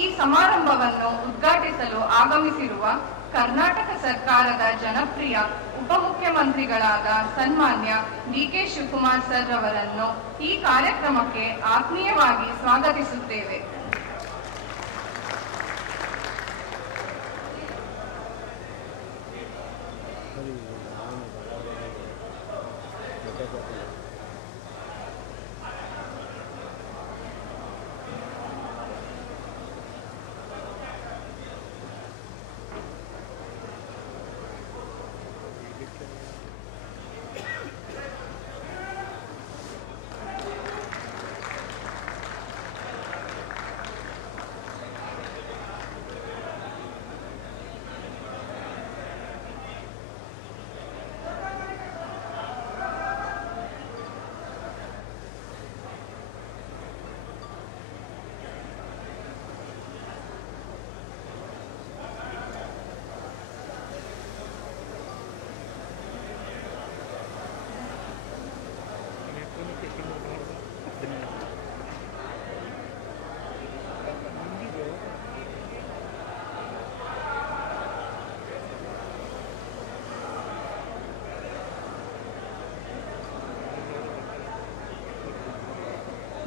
ಈ ಸಮಾರಂಭವನ್ನು ಉದ್ಘಾಟಿಸಲು ಆಗಮಿಸಿರುವ ಕರ್ನಾಟಕ ಸರ್ಕಾರದ ಜನಪ್ರಿಯ ಉಪಮುಖ್ಯಮಂತ್ರಿಗಳಾದ ಸನ್ಮಾನ್ಯ ಡಿ.ಕೆ. ಶಿವಕುಮಾರ್ ಸರ್ ಅವರನ್ನು ಈ ಕಾರ್ಯಕ್ರಮಕ್ಕೆ ಆತ್ಮೀಯವಾಗಿ ಸ್ವಾಗತಿಸುತ್ತೇವೆ.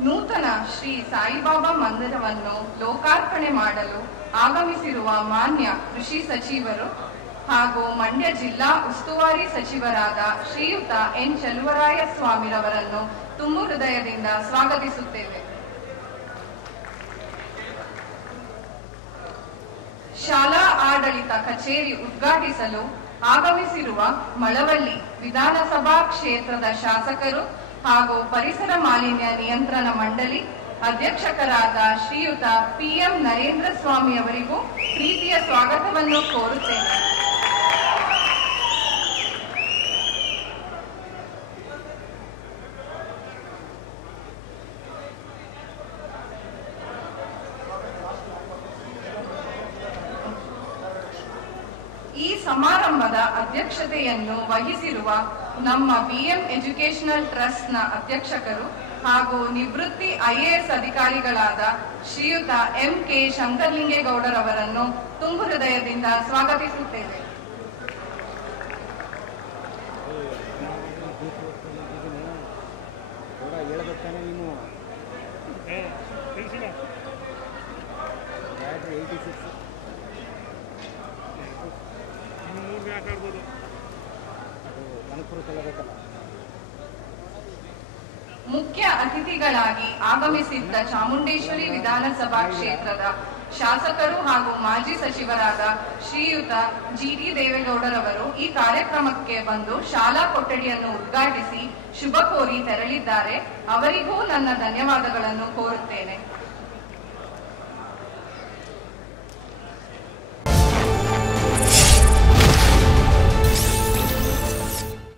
ನೂತನ ಶ್ರೀ ಸಾಯಿಬಾಬಾ ಮಂದಿರವನ್ನು ಲೋಕಾರ್ಪಣೆ ಮಾಡಲು ಆಗಮಿಸಿರುವ ಮಾನ್ಯ ಕೃಷಿ ಸಚಿವರು ಹಾಗೂ ಮಂಡ್ಯ ಜಿಲ್ಲಾ ಉಸ್ತುವಾರಿ ಸಚಿವರಾದ ಶ್ರೀಯುತ ಎನ್ ಚಲುವರಾಯ ಸ್ವಾಮಿರವರನ್ನು ತುಂಬು ಹೃದಯದಿಂದ ಸ್ವಾಗತಿಸುತ್ತೇವೆ. ಶಾಲಾ ಆಡಳಿತ ಕಚೇರಿ ಉದ್ಘಾಟಿಸಲು ಆಗಮಿಸಿರುವ ಮಳವಳ್ಳಿ ವಿಧಾನಸಭಾ ಕ್ಷೇತ್ರದ ಶಾಸಕರು ಹಾಗೂ ಪರಿಸರ ಮಾಲಿನ್ಯ ನಿಯಂತ್ರಣ ಮಂಡಳಿ ಅಧ್ಯಕ್ಷರಾದ ಶ್ರೀಯುತ ಪಿ.ಎಂ. ನರೇಂದ್ರ ಸ್ವಾಮಿ ಅವರಿಗೂ ಪ್ರೀತಿಯ ಸ್ವಾಗತವನ್ನು ಕೋರುತ್ತೇನೆ. ಈ ಸಮಾರಂಭದ ಅಧ್ಯಕ್ಷತೆಯನ್ನು ವಹಿಸಿರುವ ನಮ್ಮ ಬಿಎಂ ಎಜುಕೇಶನಲ್ ಟ್ರಸ್ಟ್ನ ಅಧ್ಯಕ್ಷರು ಹಾಗೂ ನಿವೃತ್ತಿ ಐಎಎಸ್ ಅಧಿಕಾರಿಗಳಾದ ಶ್ರೀಯುತ ಎಂ.ಕೆ. ಶಂಕರಲಿಂಗೇಗೌಡರವರನ್ನು ತುಂಬು ಹೃದಯದಿಂದ ಸ್ವಾಗತಿಸುತ್ತೇವೆ. ಮುಖ್ಯ ಅತಿಥಿಗಳಾಗಿ ಆಗಮಿಸಿದ್ದ ಚಾಮುಂಡೇಶ್ವರಿ ವಿಧಾನಸಭಾ ಕ್ಷೇತ್ರದ ಶಾಸಕರು ಹಾಗೂ ಮಾಜಿ ಸಚಿವರಾದ ಶ್ರೀಯುತ ಜಿ.ಟಿ. ದೇವೇಗೌಡರವರು ಈ ಕಾರ್ಯಕ್ರಮಕ್ಕೆ ಬಂದು ಶಾಲಾ ಕೊಠಡಿಯನ್ನು ಉದ್ಘಾಟಿಸಿ ಶುಭ ಕೋರಿ ತೆರಳಿದ್ದಾರೆ. ಅವರಿಗೂ ನನ್ನ ಧನ್ಯವಾದಗಳನ್ನು ಕೋರುತ್ತೇನೆ.